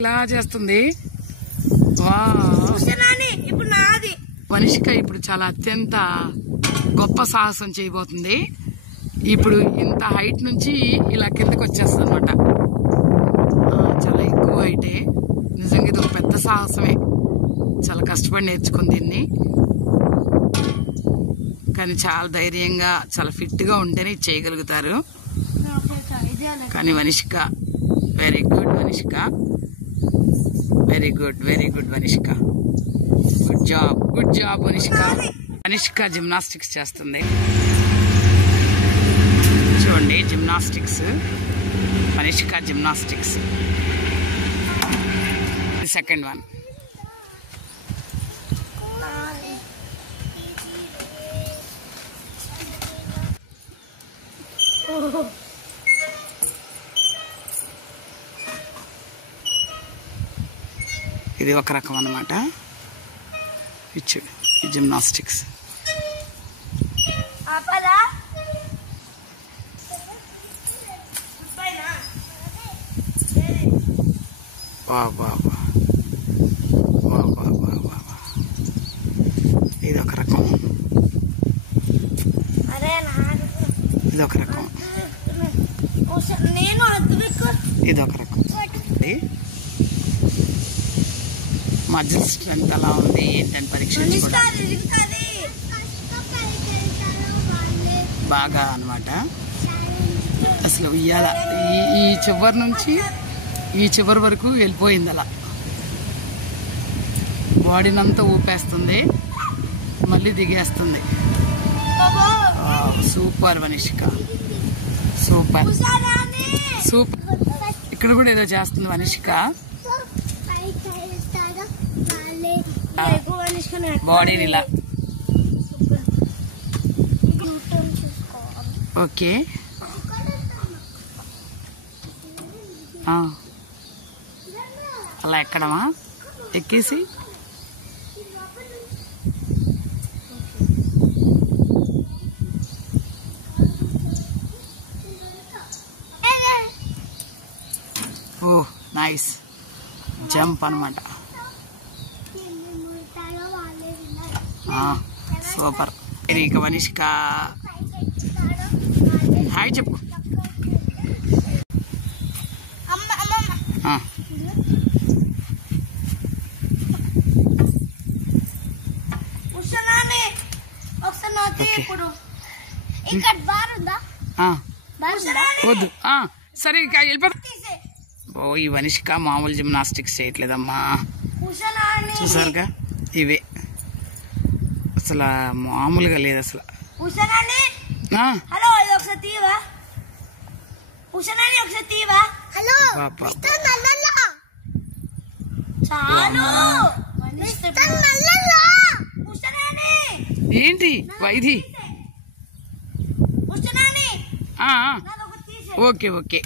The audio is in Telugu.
ఇలా చేస్తుంది. వావ్, మనిషిక ఇప్పుడు చాలా అత్యంత గొప్ప సాహసం చేయబోతుంది. ఇప్పుడు ఇంత హైట్ నుంచి ఇలా కిందకి వచ్చేస్తుంది అనమాట. చాలా ఎక్కువ హైటే. నిజంగా ఇది ఒక పెద్ద సాహసమే. చాలా కష్టపడి నేర్చుకుంది దీన్ని. కానీ చాలా ధైర్యంగా, చాలా ఫిట్ గా ఉంటేనే చేయగలుగుతారు. కానీ మనిషిక వెరీ గుడ్. మనిషిక వెరీ గుడ్, వెరీ గుడ్. మనిషిక గుడ్ జాబ్, గుడ్ జాబ్. మనిషిక జిమ్నాస్టిక్స్ చేస్తుంది. చూడండి, జిమ్నాస్టిక్స్. మనిషిక జిమ్నాస్టిక్స్. Second one. ఇది ఒక రకం అన్నమాట. ఇచ్చు జిమ్నాస్టిక్స్. ఇది ఒక రకం. ఇది ఒక రకం. ఇది ఒక రకం. మజిల్ స్ట్రెంత్ ఎలా ఉంది ఏంటని పరీక్షించుకోవడానికి బాగా అన్నమాట. అసలు ఉయ్యాల ఈ చివరి నుంచి ఈ చివరి వరకు వెళ్ళిపోయింది. అలా బాడీనంతా ఊపేస్తుంది, మళ్ళీ దిగేస్తుంది. సూపర్ మనిషిక, సూపర్ సూపర్. ఇక్కడ కూడా ఏదో చేస్తుంది మనిషిక. బాడీని ఇలా. ఓకే, అలా ఎక్కడమా ఎక్కేసి ఓ నైస్ జంప్ అనమాట. సూపర్. ఇక మనిషిక హాయ్ చెప్పు. వద్దు, సరే ఇక వెళ్ళిపో. ఓ ఈ మనిషిక మామూలు జిమ్నాస్టిక్స్ చేయట్లేదమ్మా. చూసారుగా, ఇవే అసలు మామూలుగా లేదు అసలు. ఏంటి వైది? Okay okay.